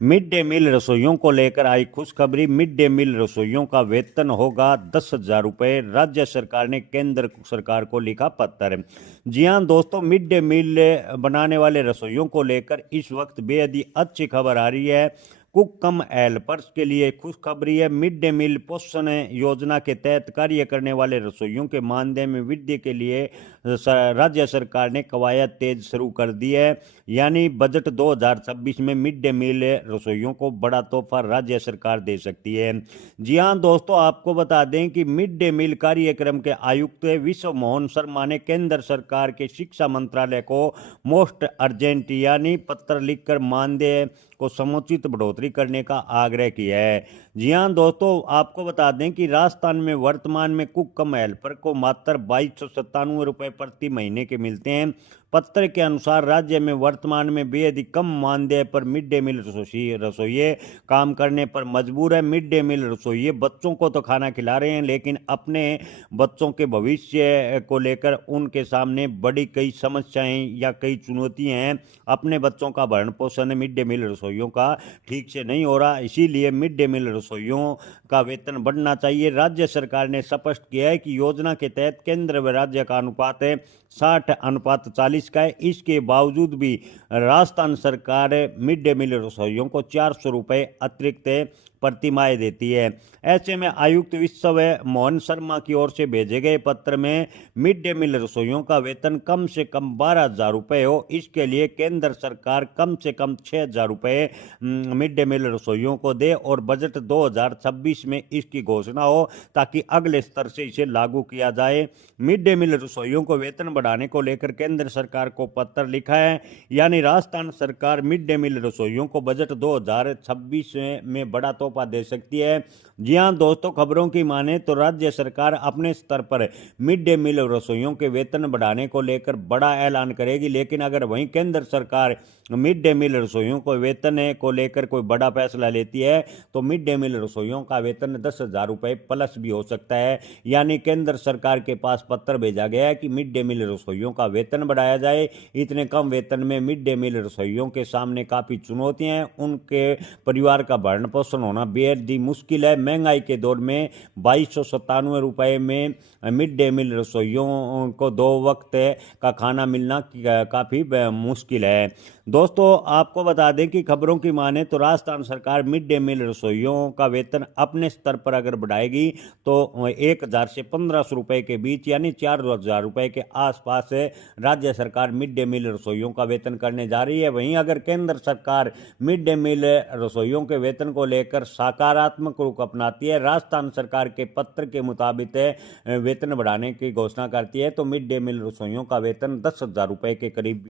Mid day meal रसोइयों को लेकर आई खुशखबरी। मिड डे मील रसोइयों का वेतन होगा 10,000 रुपये। राज्य सरकार ने केंद्र सरकार को लिखा पत्र। जी हां दोस्तों, मिड डे मील बनाने वाले रसोइयों को लेकर इस वक्त बेहद ही अच्छी खबर आ रही है। कुक कम हेल्पर्स के लिए खुशखबरी है। मिड डे मील पोषण योजना के तहत कार्य करने वाले रसोइयों के मानदेय में वृद्धि के लिए राज्य सरकार ने कवायद तेज शुरू कर दी है। यानी बजट 2026 में मिड डे मील रसोइयों को बड़ा तोहफा राज्य सरकार दे सकती है। जी हां दोस्तों, आपको बता दें कि मिड डे मील कार्यक्रम के आयुक्त विश्व मोहन शर्मा ने केंद्र सरकार के शिक्षा मंत्रालय को मोस्ट अर्जेंट यानी पत्र लिखकर मानदेय को समुचित बढ़ोतरी करने का आग्रह किया है। जी हां दोस्तों, आपको बता दें कि राजस्थान में वर्तमान में कुक कम हेल्पर को मात्र 2297 रुपये प्रति महीने के मिलते हैं। पत्र के अनुसार राज्य में वर्तमान में बेहद ही कम मानदेय पर मिड डे मील रसोइये काम करने पर मजबूर है। मिड डे मील रसोइये बच्चों को तो खाना खिला रहे हैं, लेकिन अपने बच्चों के भविष्य को लेकर उनके सामने बड़ी कई समस्याएं या कई चुनौतियां हैं। अपने बच्चों का भरण पोषण मिड डे मील रसोइयों का ठीक से नहीं हो रहा, इसीलिए मिड डे मील रसोइयों का वेतन बढ़ना चाहिए। राज्य सरकार ने स्पष्ट किया है कि योजना के तहत केंद्र व राज्य का अनुपात है 60:40 का है। इसके बावजूद भी राजस्थान सरकार मिड डे मील रसोइयों को 400 रुपये अतिरिक्त प्रतिमाह देती है। ऐसे में आयुक्त विश्व मोहन शर्मा की ओर से भेजे गए पत्र में मिड डे मील रसोइयों का वेतन कम से कम 12,000 रुपये हो, इसके लिए केंद्र सरकार कम से कम 6,000 रुपये मिड डे मील रसोइयों को दे और बजट 2026 में इसकी घोषणा हो ताकि अगले स्तर से इसे लागू किया जाए। मिड डे मील रसोइयों को वेतन बढ़ाने को लेकर केंद्र सरकार को पत्र लिखा है, यानी राजस्थान सरकार मिड डे मील रसोइयों को बजट 2026 में बड़ा तोहफा दे सकती है। जी हां दोस्तों, खबरों की माने तो राज्य सरकार अपने स्तर पर मिड डे मील रसोइयों के वेतन बढ़ाने को लेकर बड़ा ऐलान करेगी, लेकिन अगर वहीं केंद्र सरकार मिड डे मील रसोइयों को वेतन को लेकर कोई बड़ा फैसला लेती है तो मिड डे मील रसोइयों का वेतन 10,000 रुपये प्लस भी हो सकता है। यानी केंद्र सरकार के पास पत्र भेजा गया है कि मिड डे मील रसोइयों का वेतन बढ़ाया जाए। इतने कम वेतन में मिड डे मील रसोइयों के सामने काफ़ी चुनौतियां हैं। उनके परिवार का भरण पोषण होना बेहद ही मुश्किल है। महंगाई के दौर में 2297 रुपये में मिड डे मील रसोइयों को 2 वक्त का खाना मिलना काफ़ी मुश्किल है। दोस्तों, आपको बता दें कि खबरों की माने तो राजस्थान सरकार मिड डे मील रसोइयों का वेतन अपने स्तर पर अगर बढ़ाएगी तो 1,000 से 1,500 रुपये के बीच यानी 4,000 रुपये के आसपास राज्य सरकार मिड डे मील रसोइयों का वेतन करने जा रही है। वहीं अगर केंद्र सरकार मिड डे मील रसोइयों के वेतन को लेकर सकारात्मक रुख अपनाती है, राजस्थान सरकार के पत्र के मुताबिक वेतन बढ़ाने की घोषणा करती है, तो मिड डे मील रसोइयों का वेतन 10,000 रुपये के करीब